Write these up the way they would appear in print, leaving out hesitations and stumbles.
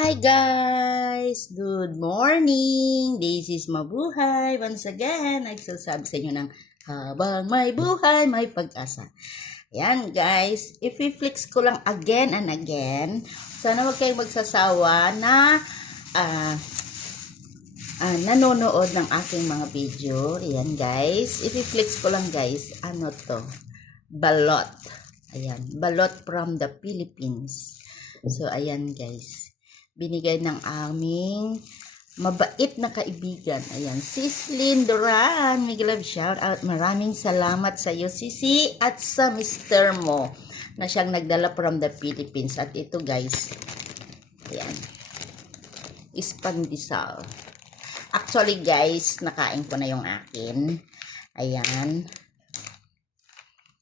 Hi guys! Good morning! This is Mabuhay. Once again, nagsasabi sa inyo ng habang may buhay, may pag-asa. Yan guys, i-flex ko lang again and again. Sana huwag kayong magsasawa na nanonood ng aking mga video. Ayan guys, i-flex ko lang guys. Ano to? Balot. Ayan, balot from the Philippines. So, ayan guys. Binigay ng aming mabait na kaibigan. Ayan, Sislyn Duran. Big love shout out. Maraming salamat sa iyo, Sisi, at sa Mr. Mo na siyang nagdala from the Philippines. At ito guys, ayan, is pandesal. Actually guys, nakain ko na yung akin. Ayan.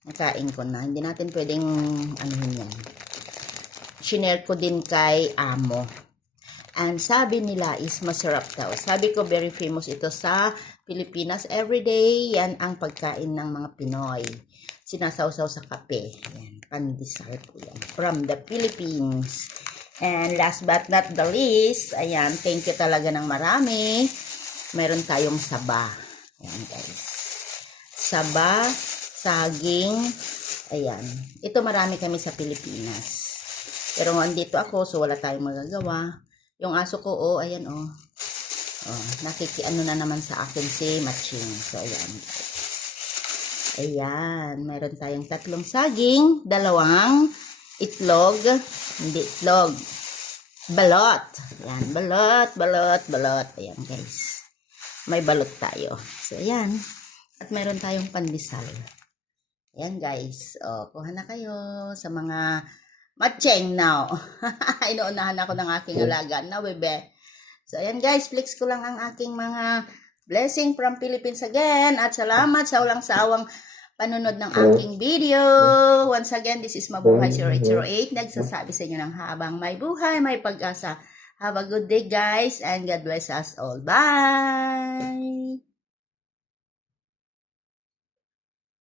Nakain ko na. Hindi natin pwedeng anuhin yan. Shinare ko din kay Amo. And sabi nila is masarap daw. Sabi ko very famous ito sa Pilipinas. Everyday, yan ang pagkain ng mga Pinoy. Sinasawsaw sa kape. Yan, pandesal po yan. From the Philippines. And last but not the least, ayan, thank you talaga ng marami. Meron tayong saba. Ayan guys. Saba, saging, ayan. Ito marami kami sa Pilipinas. Pero andito ako, so wala tayong magagawa. Yung aso ko, oh, ayan, oh. Oh, nakikiano na naman sa akin si Matching. So, ayan. Ayan, meron tayong 3 saging, 2 itlog, hindi itlog, balot. Ayan, balot, balot, balot. Ayan, guys. May balot tayo. So, ayan. At meron tayong pandesal. Ayan, guys. Oh, kuha na kayo sa mga Matching now. Inuunahan ako ng aking alaga na bebe. So, ayan guys, flex ko lang ang aking mga blessing from Philippines again. At salamat sa walang sawang panunod ng aking video. Once again, this is Mabuhay 0808. Nagsasabi sa inyo ng habang may buhay, may pag-asa. Have a good day guys and God bless us all. Bye!